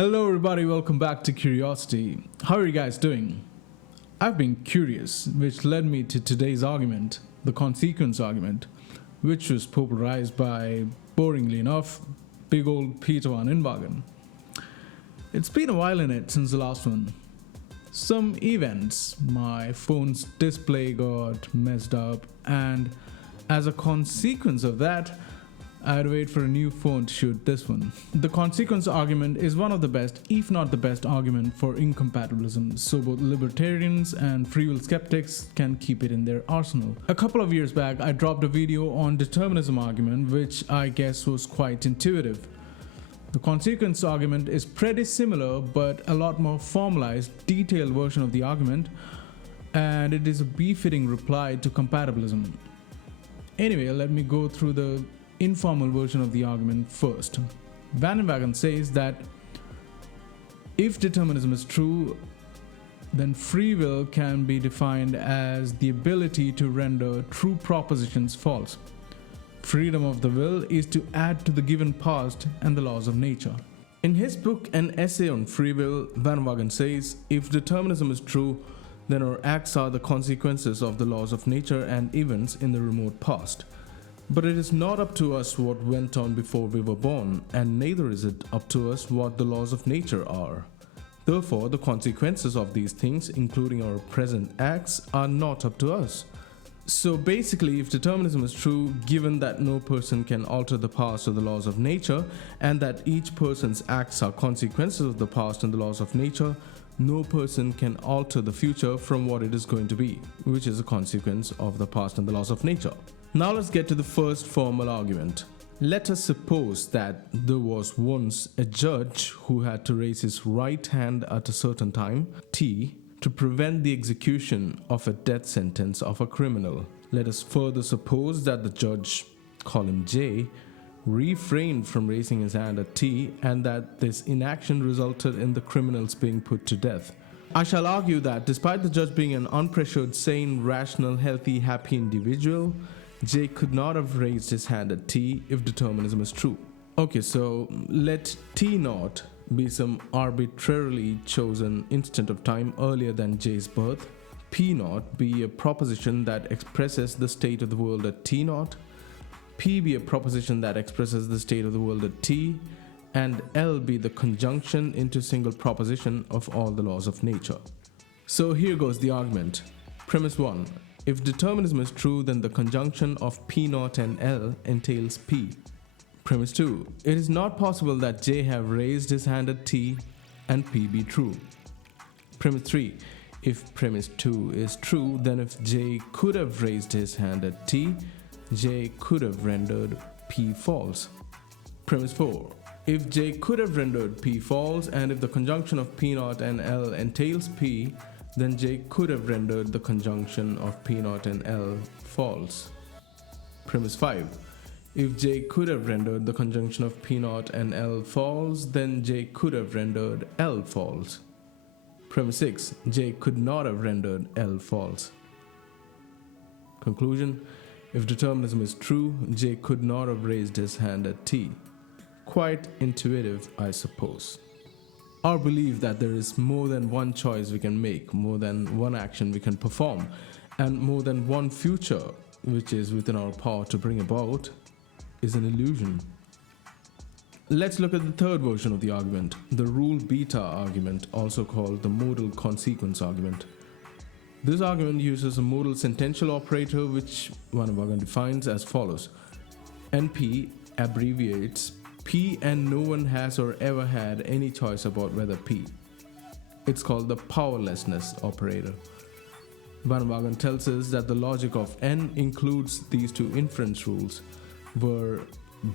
Hello, everybody. Welcome back to Curiosity. How are you guys doing? I've been curious, which led me to today's argument, the consequence argument, which was popularized by, boringly enough, big old Peter van Inwagen. It's been a while in it since the last one. Some events, my phone's display got messed up, and as a consequence of that, I had to wait for a new phone to shoot this one. The consequence argument is one of the best, if not the best, argument for incompatibilism, so both libertarians and free will skeptics can keep it in their arsenal. A couple of years back, I dropped a video on determinism argument, which I guess was quite intuitive. The consequence argument is pretty similar, but a lot more formalized, detailed version of the argument, and it is a befitting reply to compatibilism. Anyway, let me go through the informal version of the argument first. Van Inwagen says that if determinism is true, then free will can be defined as the ability to render true propositions false. Freedom of the will is to add to the given past and the laws of nature. In his book, An Essay on Free Will, Van Inwagen says, if determinism is true, then our acts are the consequences of the laws of nature and events in the remote past. But it is not up to us what went on before we were born, and neither is it up to us what the laws of nature are. Therefore, the consequences of these things, including our present acts, are not up to us. So basically, if determinism is true, given that no person can alter the past or the laws of nature, and that each person's acts are consequences of the past and the laws of nature, no person can alter the future from what it is going to be, which is a consequence of the past and the laws of nature. Now let's get to the first formal argument. Let us suppose that there was once a judge who had to raise his right hand at a certain time, t, to prevent the execution of a death sentence of a criminal. Let us further suppose that the judge, call him J, refrained from raising his hand at t, and that this inaction resulted in the criminals being put to death. I shall argue that despite the judge being an unpressured, sane, rational, healthy, happy individual, J could not have raised his hand at t if determinism is true. Okay, so let t naught be some arbitrarily chosen instant of time earlier than J's birth, p naught be a proposition that expresses the state of the world at t naught, p be a proposition that expresses the state of the world at t, and L be the conjunction into single proposition of all the laws of nature. So here goes the argument. Premise 1. If determinism is true, then the conjunction of P0 and L entails P. Premise 2. It is not possible that J have raised his hand at T and P be true. Premise 3. If premise 2 is true, then if J could have raised his hand at T, J could have rendered P false. Premise 4. If J could have rendered P false, and if the conjunction of P0 and L entails P, then J could have rendered the conjunction of P0 and L false. Premise 5. If J could have rendered the conjunction of P0 and L false, then J could have rendered L false. Premise 6. J could not have rendered L false. Conclusion. If determinism is true, J could not have raised his hand at T. Quite intuitive, I suppose. Our belief that there is more than one choice we can make, more than one action we can perform, and more than one future which is within our power to bring about is an illusion. Let's look at the third version of the argument, the rule beta argument, also called the modal consequence argument. This argument uses a modal sentential operator which Van Inwagen defines as follows. NP abbreviates P and no one has or ever had any choice about whether P. It's called the powerlessness operator. Van Inwagen tells us that the logic of N includes these two inference rules, where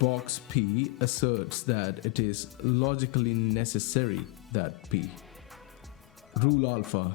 box P asserts that it is logically necessary that P. Rule alpha.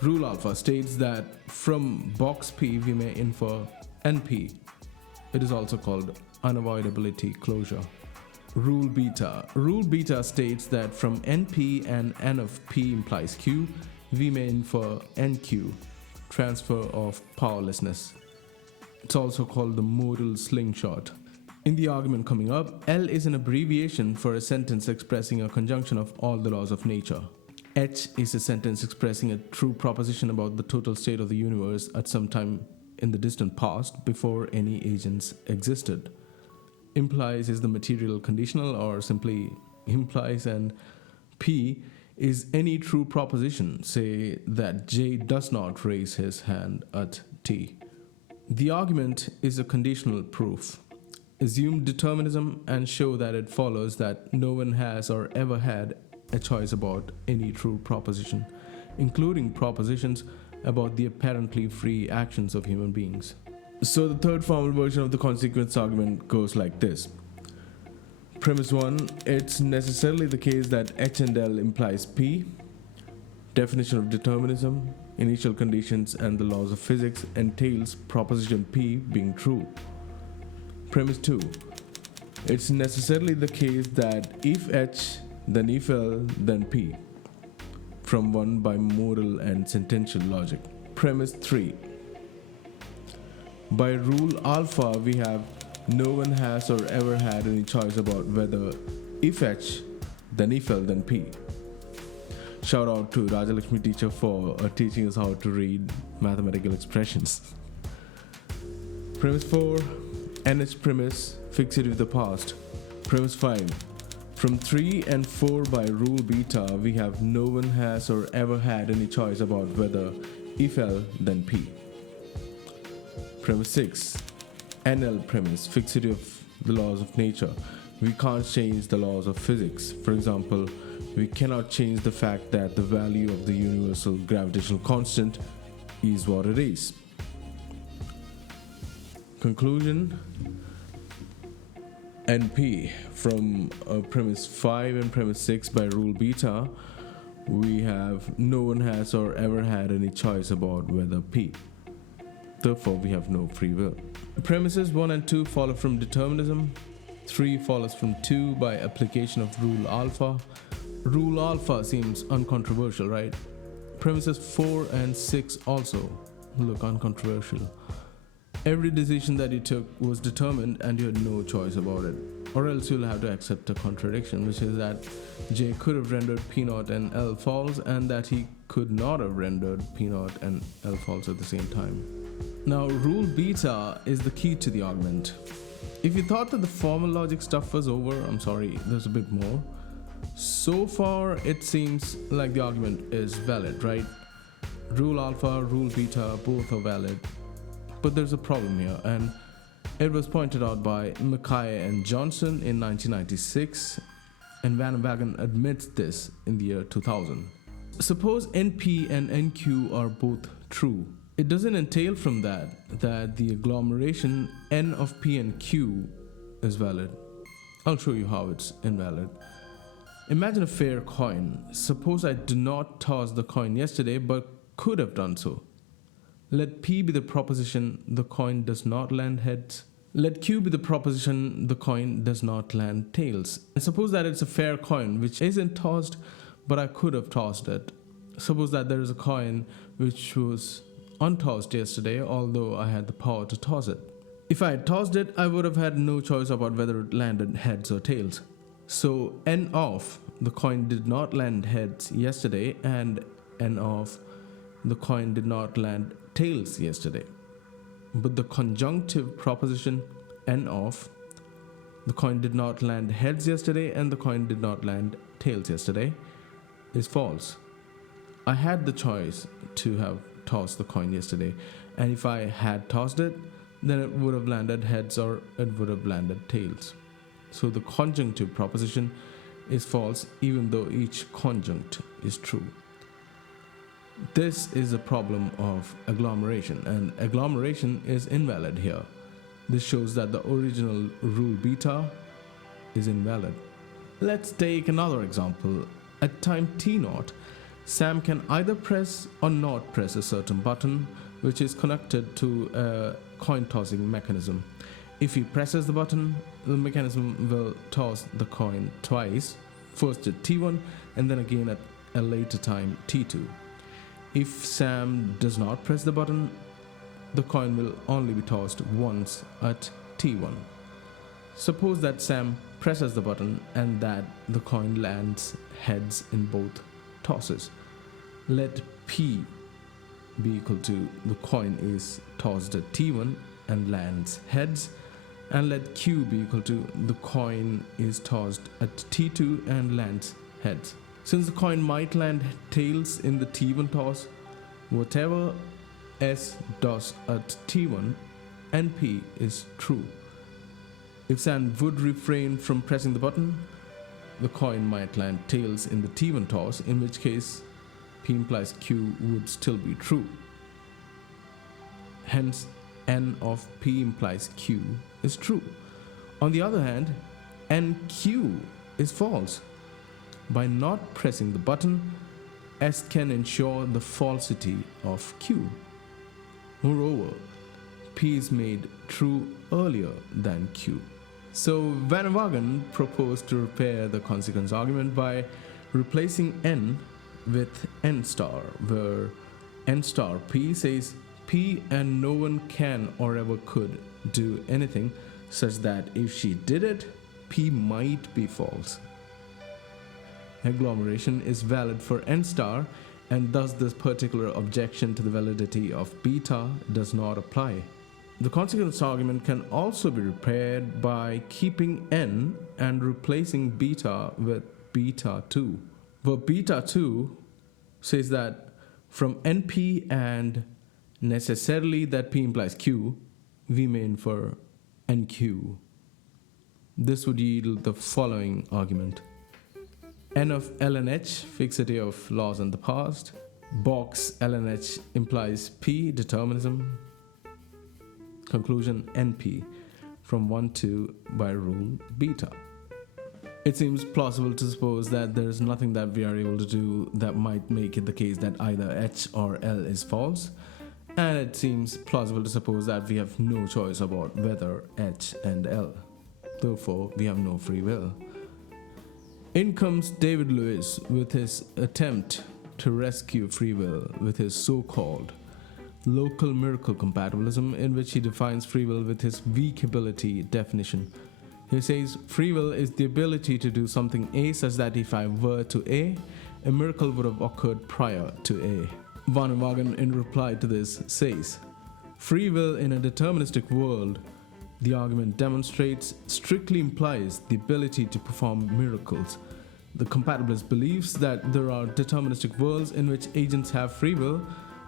Rule alpha states that from box P we may infer NP. It is also called unavoidability closure. Rule beta. Rule beta states that from NP and N of P implies Q, we may infer NQ, transfer of powerlessness. It's also called the modal slingshot. In the argument coming up, L is an abbreviation for a sentence expressing a conjunction of all the laws of nature. H is a sentence expressing a true proposition about the total state of the universe at some time in the distant past before any agents existed. Implies is the material conditional or simply implies, and P is any true proposition, say that J does not raise his hand at T. The argument is a conditional proof. Assume determinism and show that it follows that no one has or ever had a choice about any true proposition, including propositions about the apparently free actions of human beings. So the third formal version of the consequence argument goes like this. Premise 1, it's necessarily the case that H and L implies P. Definition of determinism, initial conditions and the laws of physics entails proposition P being true. Premise 2, it's necessarily the case that if H, then if L, then P, from one by modal and sentential logic. Premise 3, by rule alpha we have no one has or ever had any choice about whether if H, then if L, then P. Shout out to Rajalakshmi teacher for teaching us how to read mathematical expressions. Premise 4, NH premise, fixity of the past. Premise 5, from 3 and 4 by rule beta we have no one has or ever had any choice about whether if L, then P. Premise 6, NL premise, fixity of the laws of nature. We can't change the laws of physics. For example, we cannot change the fact that the value of the universal gravitational constant is what it is. Conclusion, NP, from premise 5 and premise 6 by rule beta, we have no one has or ever had any choice about whether P. Therefore, we have no free will. Premises 1 and 2 follow from determinism. 3 follows from 2 by application of rule alpha. Rule alpha seems uncontroversial, right? Premises 4 and 6 also look uncontroversial. Every decision that you took was determined and you had no choice about it. Or else you'll have to accept a contradiction, which is that J could have rendered P0 and L false and that he could not have rendered P0 and L false at the same time. Now, rule beta is the key to the argument. If you thought that the formal logic stuff was over, I'm sorry, there's a bit more. So far, it seems like the argument is valid, right? Rule alpha, rule beta, both are valid. But there's a problem here, and it was pointed out by Mackay and Johnson in 1996, and Van Inwagen admits this in the year 2000. Suppose NP and NQ are both true. It doesn't entail from that the agglomeration N of P and Q is valid. I'll show you how it's invalid. Imagine a fair coin. Suppose I did not toss the coin yesterday but could have done so. Let P be the proposition the coin does not land heads. Let Q be the proposition the coin does not land tails. And suppose that it's a fair coin which isn't tossed but I could have tossed it. Suppose that there is a coin which was untossed yesterday, although I had the power to toss it. If I had tossed it, I would have had no choice about whether it landed heads or tails. So N of the coin did not land heads yesterday and N of the coin did not land tails yesterday. But the conjunctive proposition N of the coin did not land heads yesterday and the coin did not land tails yesterday is false. I had the choice to have tossed the coin yesterday, and if I had tossed it, then it would have landed heads or it would have landed tails. So the conjunctive proposition is false even though each conjunct is true. This is a problem of agglomeration, and agglomeration is invalid here. This shows that the original rule beta is invalid. Let's take another example. At time t0, Sam can either press or not press a certain button which is connected to a coin tossing mechanism. If he presses the button, the mechanism will toss the coin twice, first at t1 and then again at a later time t2. If Sam does not press the button, the coin will only be tossed once at t1. Suppose that Sam presses the button and that the coin lands heads in both tosses. Let P be equal to the coin is tossed at T1 and lands heads, and let Q be equal to the coin is tossed at T2 and lands heads. Since the coin might land tails in the T1 toss, whatever S does at T1, NP is true. If Sam would refrain from pressing the button, the coin might land tails in the T1 toss, in which case P implies Q would still be true. Hence, N of P implies Q is true. On the other hand, NQ is false. By not pressing the button, S can ensure the falsity of Q. Moreover, P is made true earlier than Q. So Van Inwagen proposed to repair the consequence argument by replacing N with N star, where N star P says P and no one can or ever could do anything such that if she did it, P might be false. Agglomeration is valid for N star, and thus this particular objection to the validity of beta does not apply. The consequence argument can also be repaired by keeping N and replacing beta with beta 2. Where beta 2 says that from NP and necessarily that P implies Q, we may infer NQ. This would yield the following argument. N of L and H, fixity of laws in the past. Box L and H implies P, determinism. Conclusion NP from 1 2 by rule beta. It seems plausible to suppose that there is nothing that we are able to do that might make it the case that either H or L is false, and it seems plausible to suppose that we have no choice about whether H and L. Therefore, we have no free will. In comes David Lewis with his attempt to rescue free will with his so-called local miracle compatibilism, in which he defines free will with his weak ability definition. He says free will is the ability to do something A such that if I were to A miracle would have occurred prior to A. Van Inwagen, in reply to this, says free will in a deterministic world, the argument demonstrates, strictly implies the ability to perform miracles. The compatibilist believes that there are deterministic worlds in which agents have free will.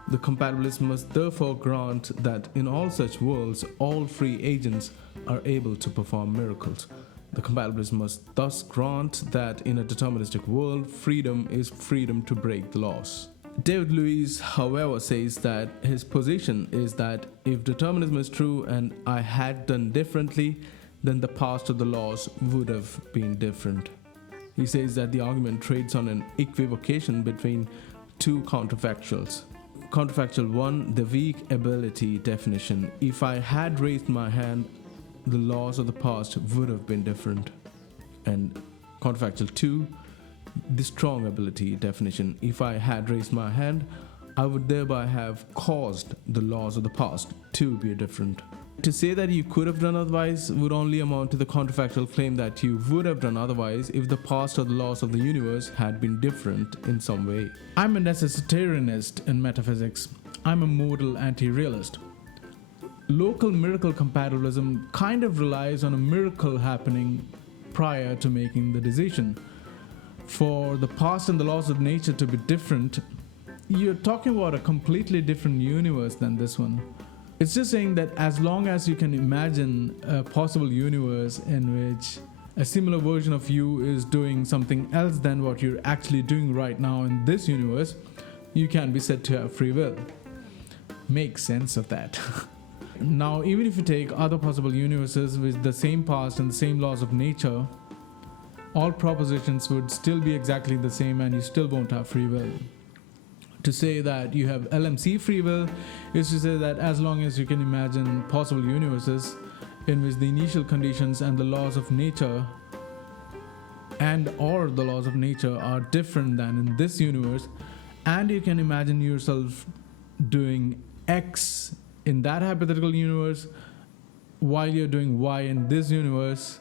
The compatibilist must therefore grant that in all such worlds, all free agents are able to perform miracles. The compatibilist must thus grant that in a deterministic world, freedom is freedom to break the laws. David Lewis, however, says that his position is that if determinism is true and I had done differently, then the past of the laws would have been different. He says that the argument trades on an equivocation between two counterfactuals. Counterfactual 1, the weak ability definition. If I had raised my hand, the laws of the past would have been different. And counterfactual 2, the strong ability definition. If I had raised my hand, I would thereby have caused the laws of the past to be different. To say that you could have done otherwise would only amount to the counterfactual claim that you would have done otherwise if the past or the laws of the universe had been different in some way. I'm a necessitarianist in metaphysics. I'm a modal anti-realist. Local miracle compatibilism kind of relies on a miracle happening prior to making the decision. For the past and the laws of nature to be different, you're talking about a completely different universe than this one. It's just saying that as long as you can imagine a possible universe in which a similar version of you is doing something else than what you're actually doing right now in this universe, you can be said to have free will. Make sense of that. Now, even if you take other possible universes with the same past and the same laws of nature, all propositions would still be exactly the same and you still won't have free will. To say that you have LMC free will is to say that as long as you can imagine possible universes in which the initial conditions and the laws of nature and or the laws of nature are different than in this universe, and you can imagine yourself doing X in that hypothetical universe, while you're doing Y in this universe,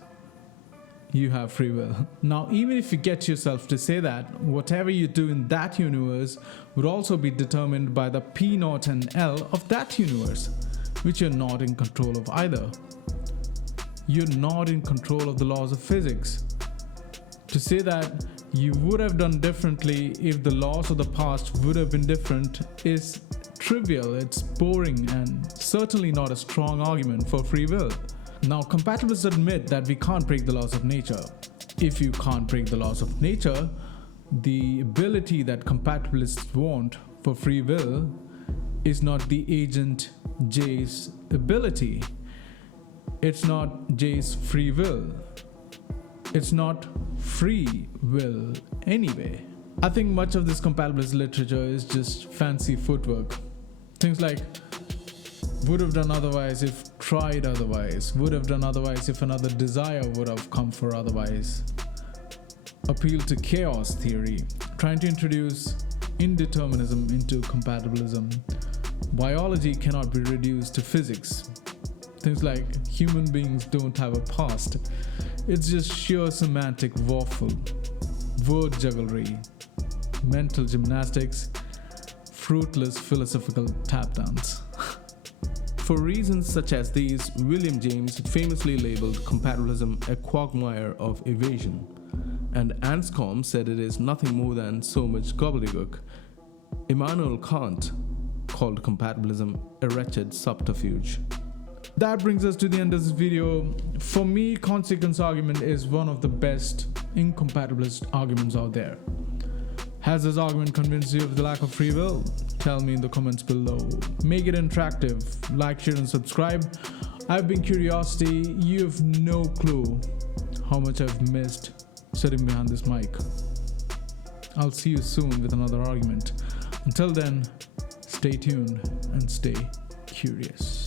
you have free will. Now, even if you get yourself to say that, whatever you do in that universe would also be determined by the P naught and L of that universe, which you're not in control of either. You're not in control of the laws of physics. To say that you would have done differently if the laws of the past would have been different is trivial, it's boring, and certainly not a strong argument for free will. Now, compatibilists admit that we can't break the laws of nature. If you can't break the laws of nature, the ability that compatibilists want for free will is not the agent J's ability. It's not J's free will. It's not free will anyway. I think much of this compatibilist literature is just fancy footwork. Things like would have done otherwise if tried otherwise, would have done otherwise if another desire would have come for otherwise. Appeal to chaos theory, trying to introduce indeterminism into compatibilism. Biology cannot be reduced to physics. Things like human beings don't have a past. It's just sheer semantic waffle, word jugglery, mental gymnastics, fruitless philosophical tap dance. For reasons such as these, William James famously labeled compatibilism a quagmire of evasion, and Anscombe said it is nothing more than so much gobbledygook. Immanuel Kant called compatibilism a wretched subterfuge. That brings us to the end of this video. For me, consequence argument is one of the best incompatibilist arguments out there. Has this argument convinced you of the lack of free will? Tell me in the comments below. Make it interactive. Like, share, and subscribe. I've been Curiosity. You have no clue how much I've missed sitting behind this mic. I'll see you soon with another argument. Until then, stay tuned and stay curious.